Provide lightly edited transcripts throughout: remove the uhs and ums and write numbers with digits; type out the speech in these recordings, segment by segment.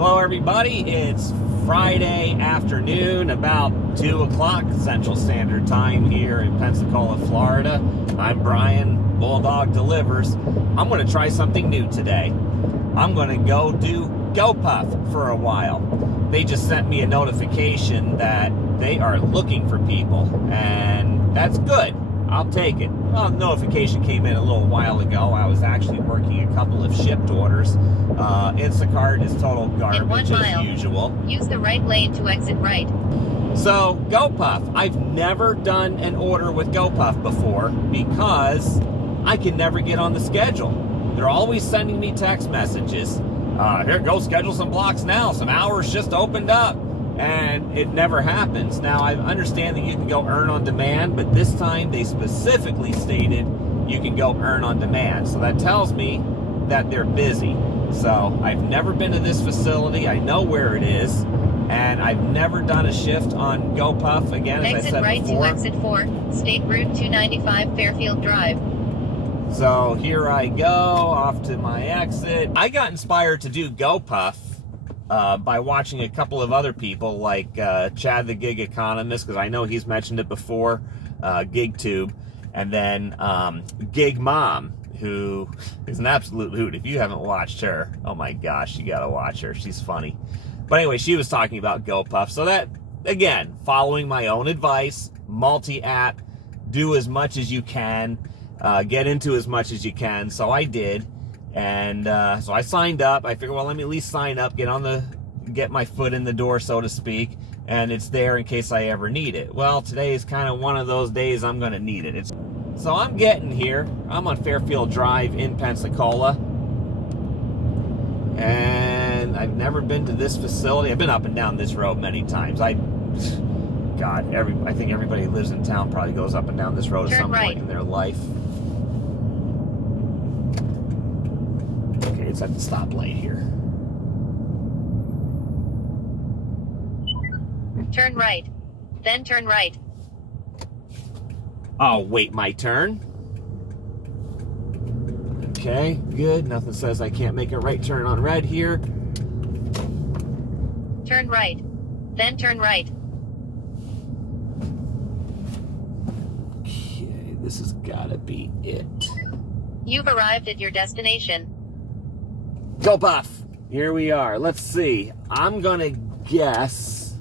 Hello everybody, it's Friday afternoon, about 2 o'clock Central Standard Time here in Pensacola, Florida. I'm Brian, Bulldog Delivers. I'm going to try something new today. I'm going to go do GoPuff for a while. They just sent me a notification that they are looking for people, and that's good. I'll take it. Well, the notification came in a little while ago. I was actually working a couple of shipped orders. Instacart is total garbage as usual. Use the right lane to exit right. So, GoPuff. I've never done an order with GoPuff before because I can never get on the schedule. They're always sending me text messages. Here, go schedule some blocks now. Some hours just opened up. And it never happens. Now, I understand that you can go earn on demand, but this time they specifically stated you can go earn on demand. So that tells me that they're busy. So I've never been to this facility. I know where it is, and I've never done a shift on GoPuff. Again, as I said right before. Exit right to exit 4, State Route 295, Fairfield Drive. So here I go, off to my exit. I got inspired to do GoPuff by watching a couple of other people like Chad the Gig Economist, because I know he's mentioned it before, GigTube, and then Gig Mom, who is an absolute hoot. If you haven't watched her, oh my gosh, you gotta watch her. She's funny. But anyway, she was talking about GoPuff. So that, again, following my own advice, multi-app, do as much as you can, get into as much as you can. So I did. And so I signed up. I figured, well, let me at least sign up, get my foot in the door, so to speak, and it's there in case I ever need it. Well, today is kind of one of those days I'm going to need it. So I'm getting here. I'm on Fairfield Drive in Pensacola, and I've never been to this facility. I've been up and down this road many times. I think everybody who lives in town probably goes up and down this road at some point in their life. It's at the stoplight here. Turn right. Then turn right. I'll wait my turn. Okay, good. Nothing says I can't make a right turn on red here. Turn right. Then turn right. Okay, this has got to be it. You've arrived at your destination. GoPuff! Here we are. Let's see. I'm gonna guess.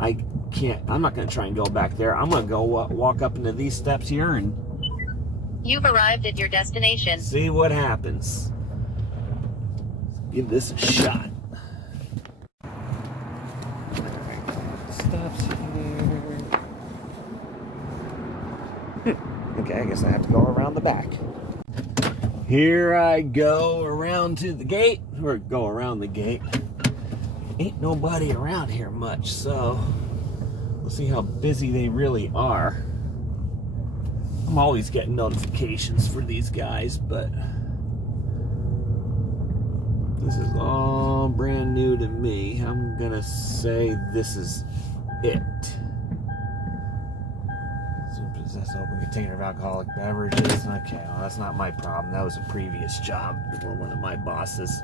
I'm not gonna try and go back there. I'm gonna go walk up into these steps here and. You've arrived at your destination. See what happens. Let's give this a shot. Steps here. Okay, I guess I have to go around the back. Here I go around to the gate, or go around the gate. Ain't nobody around here much, so we'll see how busy they really are. I'm always getting notifications for these guys, but this is all brand new to me. I'm gonna say this is it. Possess open container of alcoholic beverages. Okay, well, that's not my problem. That was a previous job for one of my bosses.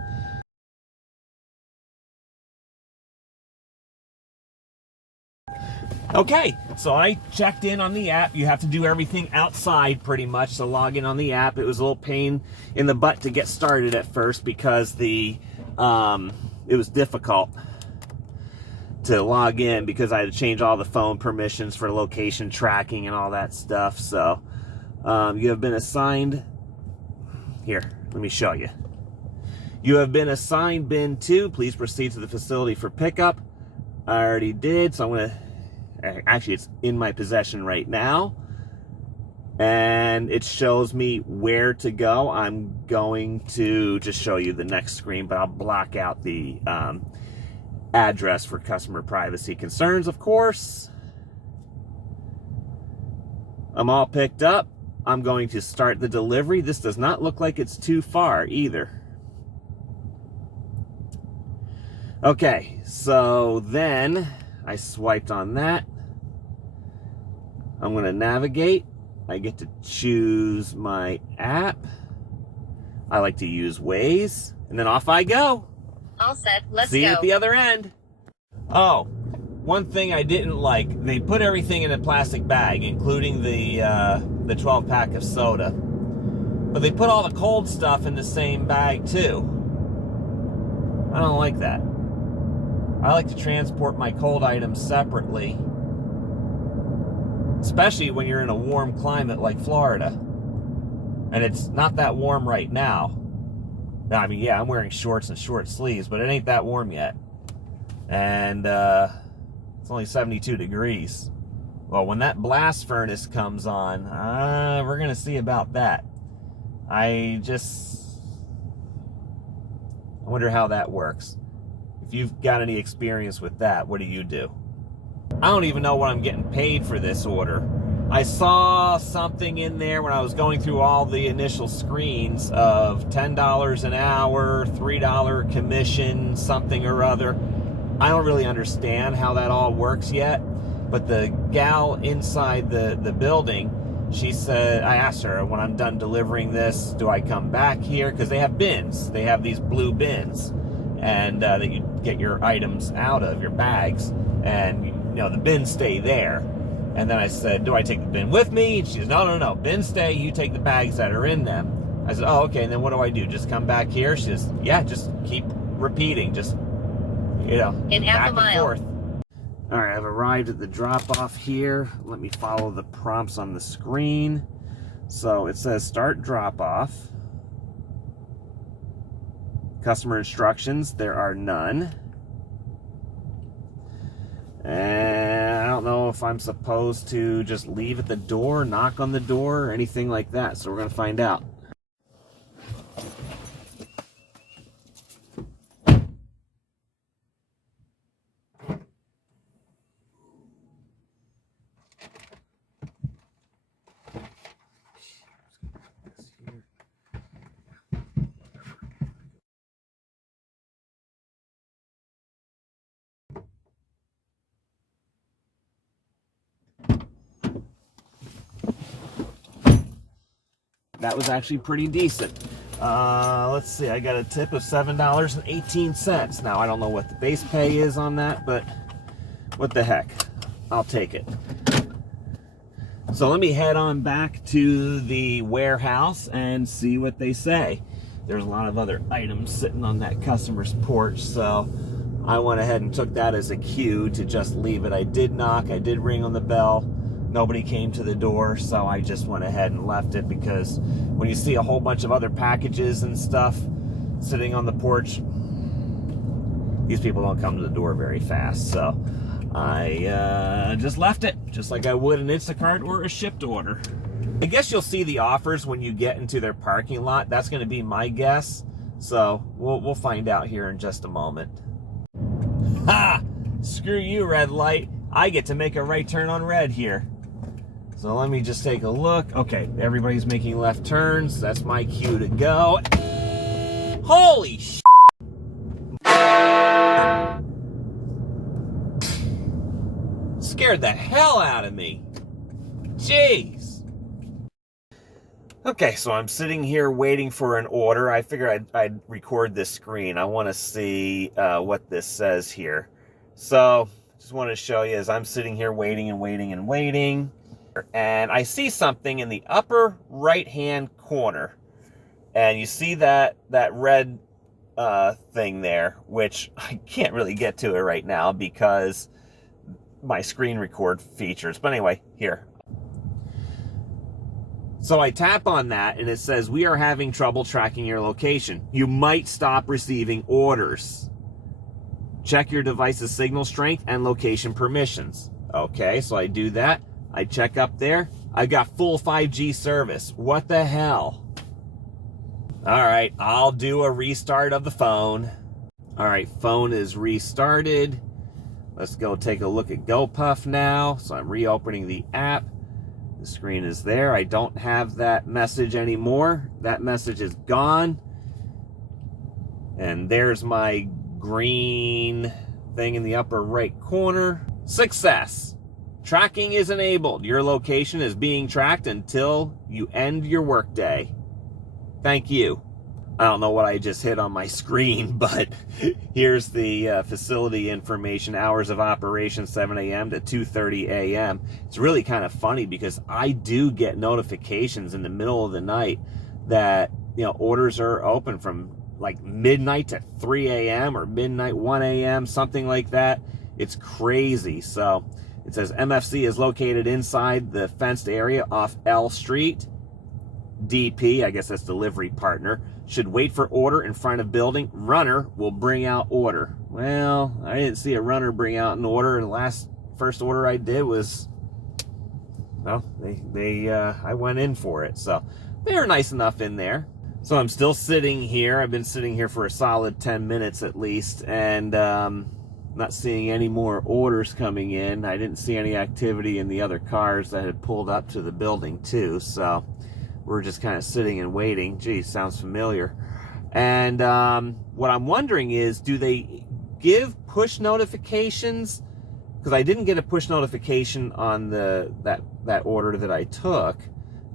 Okay, so I checked in on the app. You have to do everything outside pretty much to log in on the app. It was a little pain in the butt to get started at first because it was difficult to log in because I had to change all the phone permissions for location tracking and all that stuff. So you have been assigned, here, let me show you. You have been assigned bin 2. Please proceed to the facility for pickup. I already did, so I'm gonna, actually it's in my possession right now. And it shows me where to go. I'm going to just show you the next screen, but I'll block out the address for customer privacy concerns, of course. I'm all picked up. I'm going to start the delivery. This does not look like it's too far either. Okay, so then I swiped on that. I'm going to navigate. I get to choose my app. I like to use Waze, and then off I go. All set, let's See you go. at the other end. Oh, one thing I didn't like, they put everything in a plastic bag, including the 12-pack of soda. But they put all the cold stuff in the same bag too. I don't like that. I like to transport my cold items separately, especially when you're in a warm climate like Florida. And it's not that warm right now. I mean, yeah, I'm wearing shorts and short sleeves, but it ain't that warm yet. And it's only 72 degrees. Well, when that blast furnace comes on, we're going to see about that. I wonder how that works. If you've got any experience with that, what do you do? I don't even know what I'm getting paid for this order. I saw something in there when I was going through all the initial screens of $10 an hour, $3 commission, something or other. I don't really understand how that all works yet, but the gal inside the building, she said, I asked her, when I'm done delivering this, do I come back here? Because they have bins. They have these blue bins, and that you get your items out of, your bags, and the bins stay there. And then I said, do I take the bin with me? And she says, no, bins stay, you take the bags that are in them. I said, oh, okay, and then what do I do? Just come back here? She says, yeah, just keep repeating, just, in half a mile. And forth. All right, I've arrived at the drop-off here. Let me follow the prompts on the screen. So it says start drop-off. Customer instructions, there are none. And I don't know if I'm supposed to just leave at the door, knock on the door, or anything like that. So we're going to find out. That was actually pretty decent. Let's see, I got a tip of $7.18. Now, I don't know what the base pay is on that, but what the heck. I'll take it. So let me head on back to the warehouse and see what they say. There's a lot of other items sitting on that customer's porch, so I went ahead and took that as a cue to just leave it. I did knock, I did ring on the bell. Nobody came to the door, so I just went ahead and left it, because when you see a whole bunch of other packages and stuff sitting on the porch, these people don't come to the door very fast. So I just left it, just like I would an Instacart or a shipped order. I guess you'll see the offers when you get into their parking lot. That's going to be my guess. So we'll find out here in just a moment. Ha! Screw you, red light. I get to make a right turn on red here. So let me just take a look. Okay, everybody's making left turns. That's my cue to go. Holy sh! Scared the hell out of me. Jeez. Okay, so I'm sitting here waiting for an order. I figure I'd record this screen. I want to see what this says here. So just want to show you as I'm sitting here waiting and waiting and waiting. And I see something in the upper right-hand corner. And you see that red thing there, which I can't really get to it right now because my screen record features. But anyway, here. So I tap on that and it says, we are having trouble tracking your location. You might stop receiving orders. Check your device's signal strength and location permissions. Okay, so I do that. I check up there. I got full 5G service. What the hell? All right, I'll do a restart of the phone. All right, phone is restarted. Let's go take a look at GoPuff now. So I'm reopening the app. The screen is there. I don't have that message anymore. That message is gone. And there's my green thing in the upper right corner. Success. Tracking is enabled. Your location is being tracked until you end your workday. Thank you. I don't know what I just hit on my screen, but here's the facility information. Hours of operation, 7 a.m. to 2:30 a.m. It's really kind of funny because I do get notifications in the middle of the night that, orders are open from like midnight to 3 a.m. or midnight 1 a.m., something like that. It's crazy. So it says MFC is located inside the fenced area off L Street. DP, I guess that's delivery partner, should wait for order in front of building. Runner will bring out order. Well, I didn't see a runner bring out an order. The first order I did was, well, I went in for it. So they were nice enough in there. So I'm still sitting here. I've been sitting here for a solid 10 minutes at least, and not seeing any more orders coming in. I didn't see any activity in the other cars that had pulled up to the building too. So we're just kind of sitting and waiting. Geez, sounds familiar. And what I'm wondering is, do they give push notifications? Because I didn't get a push notification on that order that I took.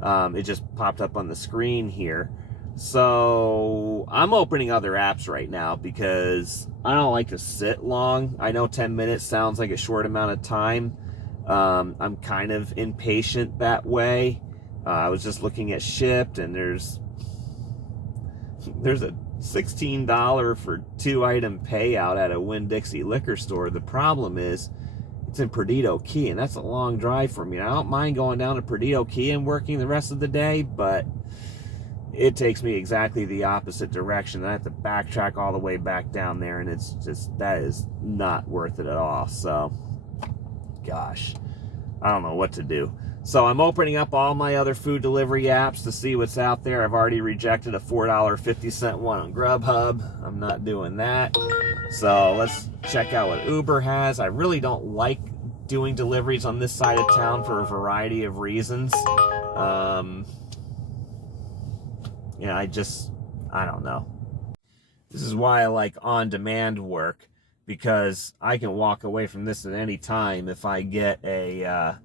It just popped up on the screen here. So I'm opening other apps right now because I don't like to sit long. I know 10 minutes sounds like a short amount of time. I'm kind of impatient that way. I was just looking at Shipt, and there's a $16 for 2-item payout at a Winn-Dixie liquor store. The problem is it's in Perdido Key, and that's a long drive for me. I don't mind going down to Perdido Key and working the rest of the day, but it takes me exactly the opposite direction. I have to backtrack all the way back down there, and it's just, that is not worth it at all. So, gosh, I don't know what to do. So I'm opening up all my other food delivery apps to see what's out there. I've already rejected a $4.50 one on Grubhub. I'm not doing that. So let's check out what Uber has. I really don't like doing deliveries on this side of town for a variety of reasons. I don't know. This is why I like on-demand work, because I can walk away from this at any time if I get a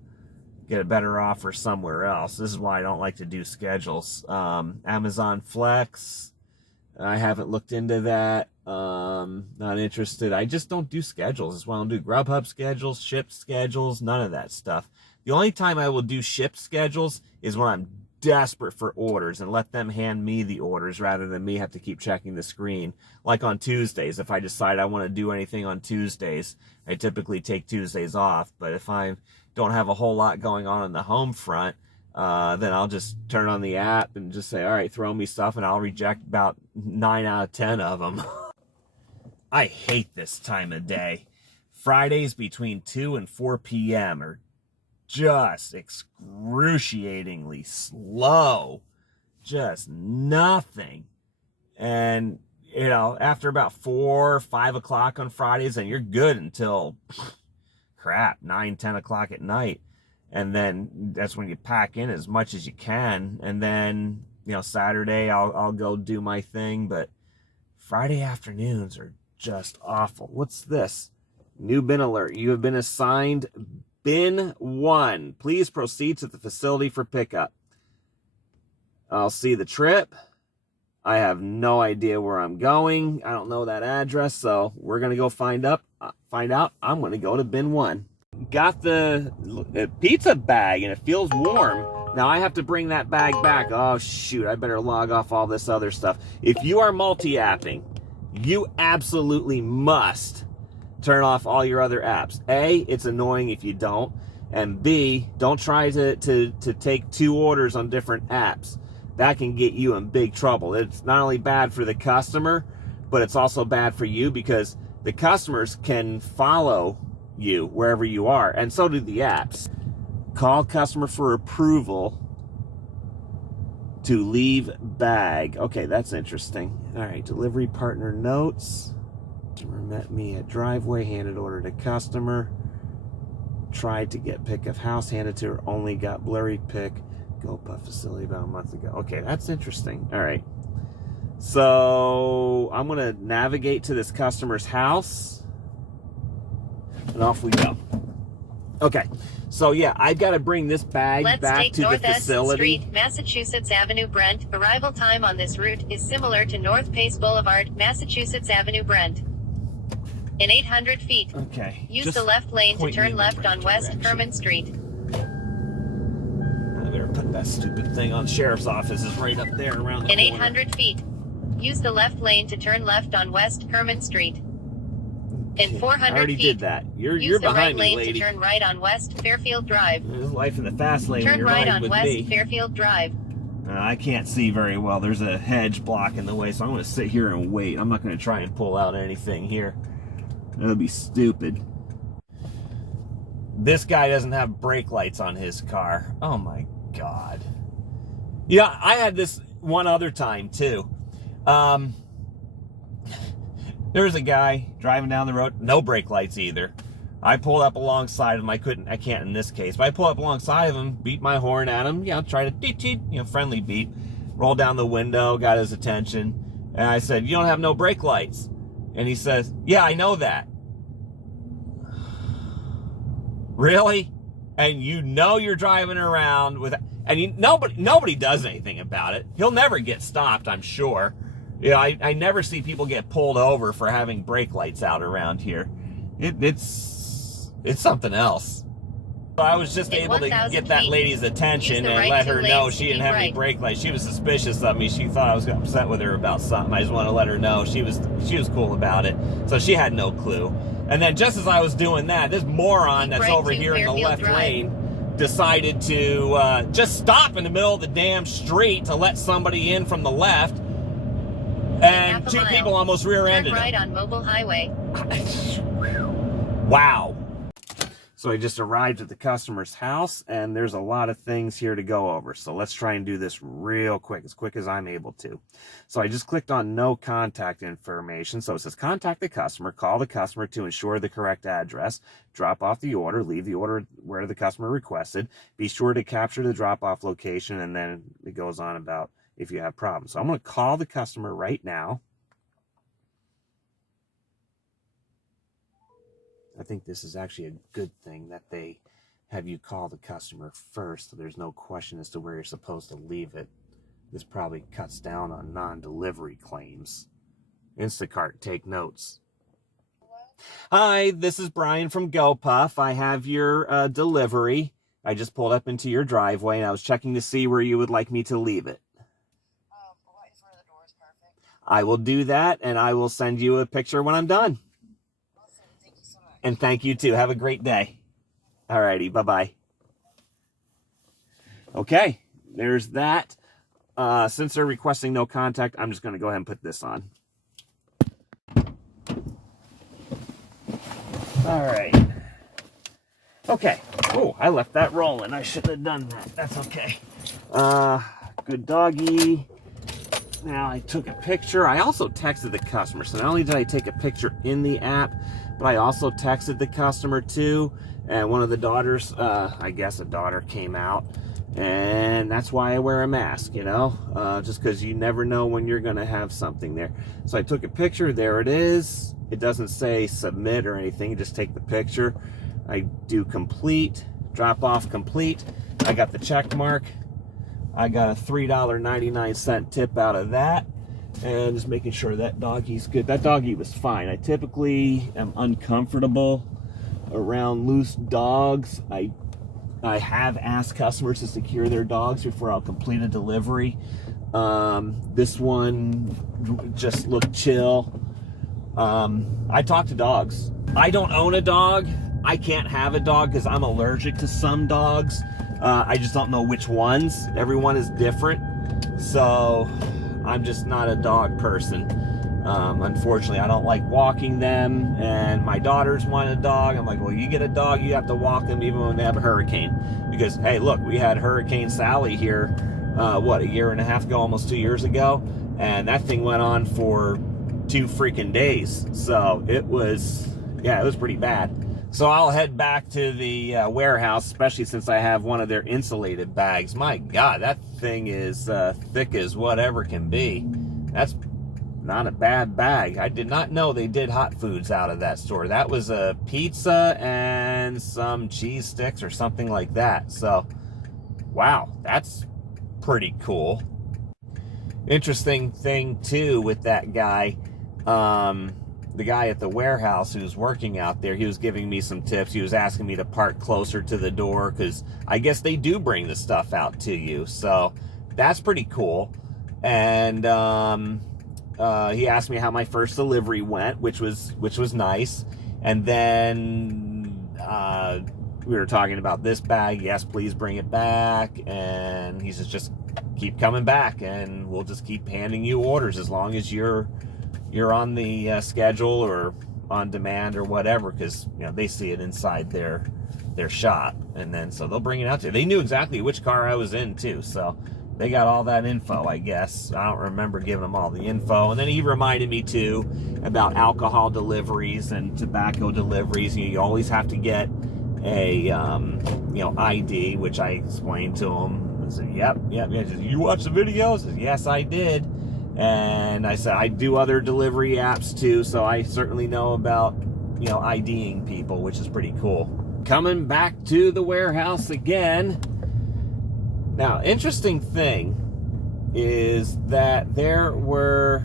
better offer somewhere else. This is why I don't like to do schedules. Amazon Flex, I haven't looked into that. Not interested. I just don't do schedules. That's why I don't do Grubhub schedules, Shipt schedules, none of that stuff. The only time I will do Shipt schedules is when I'm desperate for orders and let them hand me the orders rather than me have to keep checking the screen. Like on Tuesdays, if I decide I want to do anything on Tuesdays, I typically take Tuesdays off. But if I don't have a whole lot going on the home front, then I'll just turn on the app and just say, all right, throw me stuff, and I'll reject about 9 out of 10 of them. I hate this time of day. Fridays between 2 and 4 p.m. are just excruciatingly slow. Just nothing. And, after about 4 or 5 o'clock on Fridays, and you're good until 9, 10 o'clock at night. And then that's when you pack in as much as you can. And then, Saturday I'll go do my thing. But Friday afternoons are just awful. What's this? New bin alert. You have been assigned bin 1. Please proceed to the facility for pickup. I'll see the trip. I have no idea where I'm going. I don't know that address, so we're going to go find out. I'm going to go to bin 1. Got the pizza bag, and it feels warm. Now I have to bring that bag back. Oh, shoot. I better log off all this other stuff. If you are multi-apping, you absolutely must turn off all your other apps. A, it's annoying if you don't. And B, don't try to take 2 orders on different apps. That can get you in big trouble. It's not only bad for the customer, but it's also bad for you because the customers can follow you wherever you are, and so do the apps. Call customer for approval to leave bag. Okay, that's interesting. All right, delivery partner notes. Customer met me at driveway, handed order to customer. Tried to get pick of house, handed to her, only got blurry pick. GoPuff facility about a month ago. Okay, that's interesting. All right. So I'm going to navigate to this customer's house. And off we go. Okay, so yeah, I've got to bring this bag Let's back take to the North facility. Street, Massachusetts Avenue, Brent. Arrival time on this route is similar to North Pace Boulevard, Massachusetts Avenue, Brent. In 800 feet, Okay. use the left lane to point me turn in the left right on West direction. Herman Street. I better put that stupid thing on. Sheriff's office is right up there around the In corner. 800 feet, use the left lane to turn left on West Herman Street. In 400 I already feet, did that. You're use the behind right me, lane lady. to turn right on West Fairfield Drive. There's life in the fast lane when Turn you're right riding on with West me. Fairfield Drive. I can't see very well. There's a hedge blocking the way, so I'm going to sit here and wait. I'm not going to try and pull out anything here. That'll be stupid. This guy doesn't have brake lights on his car. Oh my God. Yeah, I had this one other time too. There was a guy driving down the road, no brake lights either. I pulled up alongside him. I can't in this case, but I pulled up alongside of him, beat my horn at him, try to deet, friendly beat, rolled down the window, got his attention, and I said, "You don't have no brake lights." And he says, "Yeah, I know that." Really? And you're driving around with, and nobody does anything about it. He'll never get stopped, I'm sure. I never see people get pulled over for having brake lights out around here. It's something else. So I was just able to get that lady's attention and let her know she didn't have any brake lights. She was suspicious of me. She thought I was upset with her about something. I just want to let her know she was cool about it. So she had no clue. And then just as I was doing that, this moron that's over here in the left lane decided to just stop in the middle of the damn street to let somebody in from the left. And two people almost rear-ended him. Right on Mobile Highway. Wow. So I just arrived at the customer's house, and there's a lot of things here to go over. So let's try and do this real quick as I'm able to. So I just clicked on no contact information. So it says contact the customer, call the customer to ensure the correct address, drop off the order, leave the order where the customer requested, be sure to capture the drop-off location, and then it goes on about if you have problems. So I'm going to call the customer right now. I think this is actually a good thing that they have you call the customer first, so there's no question as to where you're supposed to leave it. This probably cuts down on non-delivery claims. Instacart, take notes. Hi, this is Brian from GoPuff. I have your delivery. I just pulled up into your driveway, and I was checking to see where you would like me to leave it. Right in front of the door is perfect. I will do that, and I will send you a picture when I'm done. Awesome. Thank you so much. And thank you, too. Have a great day. Alrighty, bye-bye. Okay, there's that. Since they're requesting no contact, I'm just going to go ahead and put this on. Alright. Okay. Oh, I left that rolling. I shouldn't have done that. That's okay. Good doggy. Now I took a picture. I also texted the customer. So not only did I take a picture in the app, but I also texted the customer too. And one of the daughters, I guess a daughter, came out. And that's why I wear a mask, you know, just because you never know when you're going to have something there. So I took a picture. There it is. It doesn't say submit or anything. You just take the picture. I do complete, drop off complete. I got the check mark. I got a $3.99 tip out of that. And just making sure that doggy's good. That doggy was fine. I typically am uncomfortable around loose dogs. I have asked customers to secure their dogs before I'll complete a delivery. This one just looked chill. I talk to dogs. I don't own a dog. I can't have a dog because I'm allergic to some dogs. I just don't know which ones. Everyone is different. So I'm just not a dog person. Unfortunately, I don't like walking them, and my daughters want a dog. I'm like, well, you get a dog, you have to walk them even when they have a hurricane. Because, hey, look, we had Hurricane Sally here, what, a year and a half ago, almost 2 years ago, and that thing went on for 2 freaking days. So it was pretty bad. So I'll head back to the warehouse, especially since I have one of their insulated bags. My God, that thing is thick as whatever can be. not a bad bag. I did not know they did hot foods out of that store. That was a pizza and some cheese sticks or something like that. So, wow, that's pretty cool. Interesting thing too with that guy, the guy at the warehouse who's working out there, he was giving me some tips. He was asking me to park closer to the door because I guess they do bring the stuff out to you. So that's pretty cool. And he asked me how my first delivery went, which was nice. And then we were talking about this bag. Yes, please bring it back. And he says, just keep coming back, and we'll just keep handing you orders as long as you're on the schedule or on demand or whatever, because they see it inside their shop, and then so they'll bring it out to you. They knew exactly which car I was in too, so they got all that info, I guess. I don't remember giving them all the info. And then he reminded me too about alcohol deliveries and tobacco deliveries. You always have to get a ID, which I explained to him. I said, yep. He said, you watch the videos? I said, yes, I did. And I said, I do other delivery apps too, so I certainly know about, IDing people, which is pretty cool. Coming back to the warehouse again. Now, interesting thing is that there were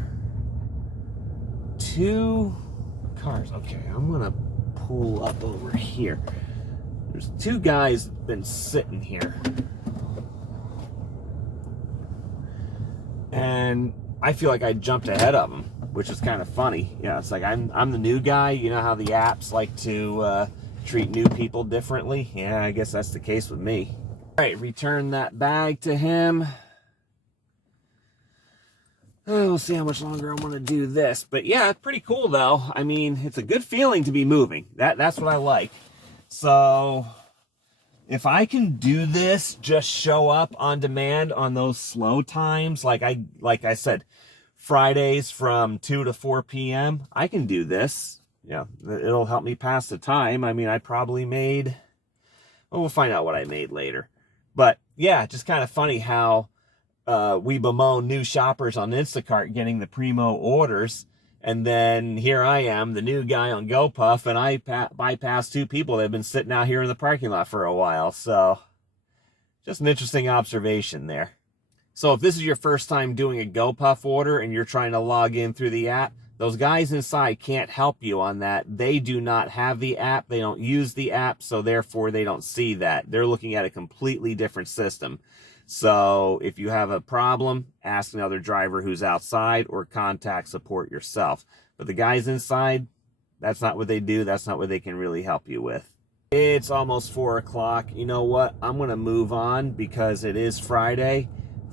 2 cars. Okay, I'm gonna pull up over here. There's 2 guys been sitting here. And I feel like I jumped ahead of them, which is kind of funny. It's like I'm the new guy. You know how the apps like to treat new people differently? Yeah, I guess that's the case with me. All right, return that bag to him. We'll see how much longer I want to do this. But yeah, it's pretty cool though. I mean, it's a good feeling to be moving. That's what I like. So if I can do this, just show up on demand on those slow times, like I said, Fridays from 2 to 4 p.m., I can do this. Yeah, it'll help me pass the time. I mean, I probably made, well, we'll find out what I made later. But yeah, just kind of funny how we bemoan new shoppers on Instacart getting the primo orders. And then here I am, the new guy on GoPuff, and I bypassed 2 people that have been sitting out here in the parking lot for a while. So just an interesting observation there. So if this is your first time doing a GoPuff order and you're trying to log in through the app, those guys inside can't help you on that. They do not have the app. They don't use the app, so therefore they don't see that. They're looking at a completely different system. So if you have a problem, ask another driver who's outside or contact support yourself. But the guys inside, that's not what they do. That's not what they can really help you with. It's almost 4 o'clock. You know what? I'm going to move on because it is Friday.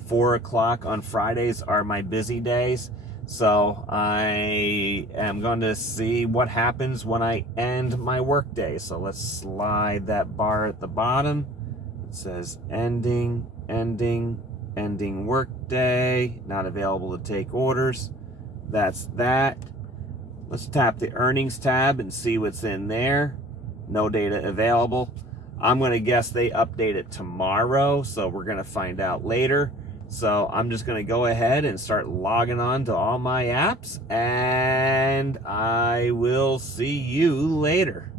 4 o'clock on Fridays are my busy days. So I am going to see what happens when I end my work day. So let's slide that bar at the bottom. It says ending work day, not available to take orders. That's that. Let's tap the earnings tab and see what's in there. No data available. I'm going to guess they update it tomorrow, so we're going to find out later. So I'm just going to go ahead and start logging on to all my apps, and I will see you later.